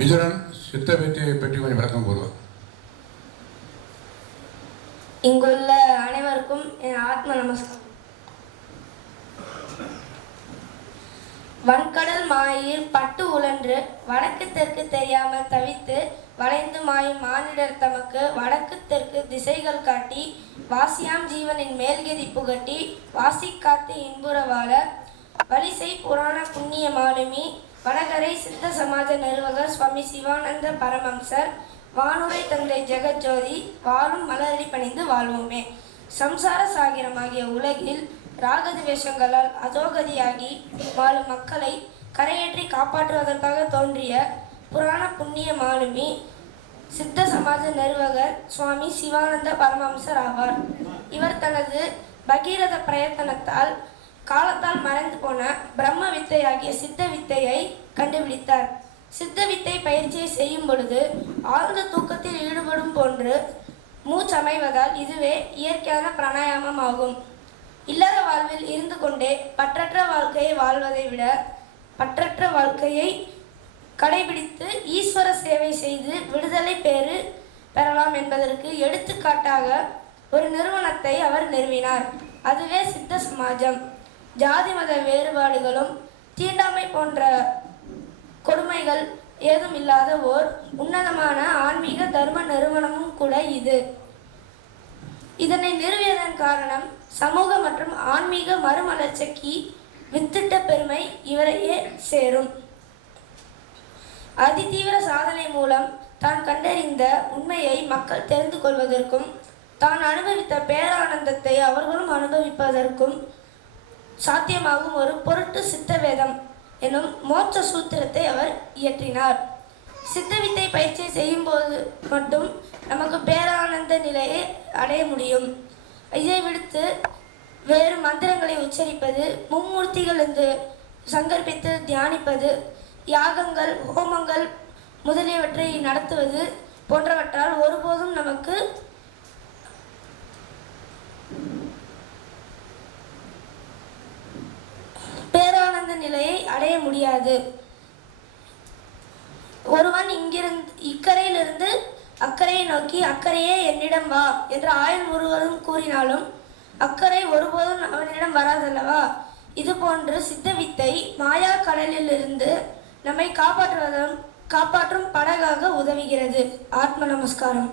விஜயன் சித்த வித்தையை பற்றி கொஞ்சம் விளக்கம் கூறுவார். இங்குள்ள அனைவருக்கும் என் ஆத்ம நமஸ்காரம். வன்கடல் மாயில் பட்டு உழன்று வடக்கு தெற்கு தெரியாமல் தவித்து வளைந்து மாயும் மானிடர் தமக்கு வடக்கு தெற்கு திசைகள் காட்டி வாசியாம் ஜீவனின் மேல்கதி புகட்டி வாசி காத்து இன்புற வாழ வலிசை புராண புண்ணிய மாலுமி வடகரை சித்த சமாஜ நிறுவகர் சுவாமி சிவானந்த பரமம்சர் வானுரை தந்தை ஜெகஜோதி வாழும் மலரடி பணிந்து வாழ்வோமே. சம்சார சாகிரமாகிய உலகில் ராகத்வேஷங்களால் அதோகதியாகி வாழும் மக்களை கரையேற்றி காப்பாற்றுவதற்காக தோன்றிய புராண புண்ணிய மாலுமி சித்த சமாஜ நிறுவகர் சுவாமி சிவானந்த பரமஹம்சர் ஆவார். இவர் தனது பகீரத பிரயத்தனத்தால் காலத்தால் மறைந்து போன பிரம்ம வித்தையாகிய சித்த வித்தையை கண்டுபிடித்தார். சித்த வித்தை பயிற்சியை செய்யும் பொழுது ஆழ்ந்த தூக்கத்தில் ஈடுபடும் போன்று மூச்சமைவதால் இதுவே இயற்கையான பிராணாயாமம் ஆகும். இல்லற வாழ்வில் இருந்து கொண்டே பற்றற்ற வாழ்க்கையை வாழ்வதை விட பற்றற்ற வாழ்க்கையை கடைபிடித்து ஈஸ்வர சேவை செய்து விடுதலை பெறலாம் என்பதற்கு எடுத்துக்காட்டாக ஒரு நிறுவனத்தை அவர் நிறுவினார். அதுவே சித்த சமாஜம். ஜாதி மத வேறுபாடுகளும் தீண்டாமை போன்ற கொடுமைகள் ஏதும் இல்லாத ஓர் உன்னதமான ஆன்மீக தர்ம நிறுவனமும் கூட இது. இதனை நிறுவியதன் காரணம் சமூக மற்றும் ஆன்மீக மறுமலர்ச்சிக்கு வித்திட்ட பெருமை இவரையே சேரும். அதிதீவிர சாதனை மூலம் தான் கண்டறிந்த உண்மையை மக்கள் தெரிந்து கொள்வதற்கும் தான் அனுபவித்த பேரானந்தத்தை அவர்களும் அனுபவிப்பதற்கும் சாத்தியமாகும் ஒரு பொருட்டு சித்த வேதம் எனும் மோட்ச சூத்திரத்தை அவர் இயற்றினார். சித்த வித்தை பயிற்சி செய்யும் போது மட்டும் நமக்கு பேரானந்த நிலையை அடைய முடியும். இதை விடுத்து வேறு மந்திரங்களை உச்சரிப்பது, மும்மூர்த்திகள் என்று சங்கல்பித்து தியானிப்பது, யாகங்கள் ஹோமங்கள் முதலியவற்றை நடத்துவது போன்றவற்றால் ஒருபோதும் நமக்கு பேரானந்த நிலையை அடைய முடியாது. ஒருவன் இக்கரையிலிருந்து அக்கறையை நோக்கி அக்கறையே என்னிடம் வா என்று ஆயுள் முழுவதும் கூறினாலும் அக்கறை ஒருபோதும் அவனிடம் வராதல்லவா. இதுபோன்று சித்த வித்தை மாயா கடலிலிருந்து நம்மை காப்பாற்றும் படகாக உதவுகிறது. ஆத்ம நமஸ்காரம்.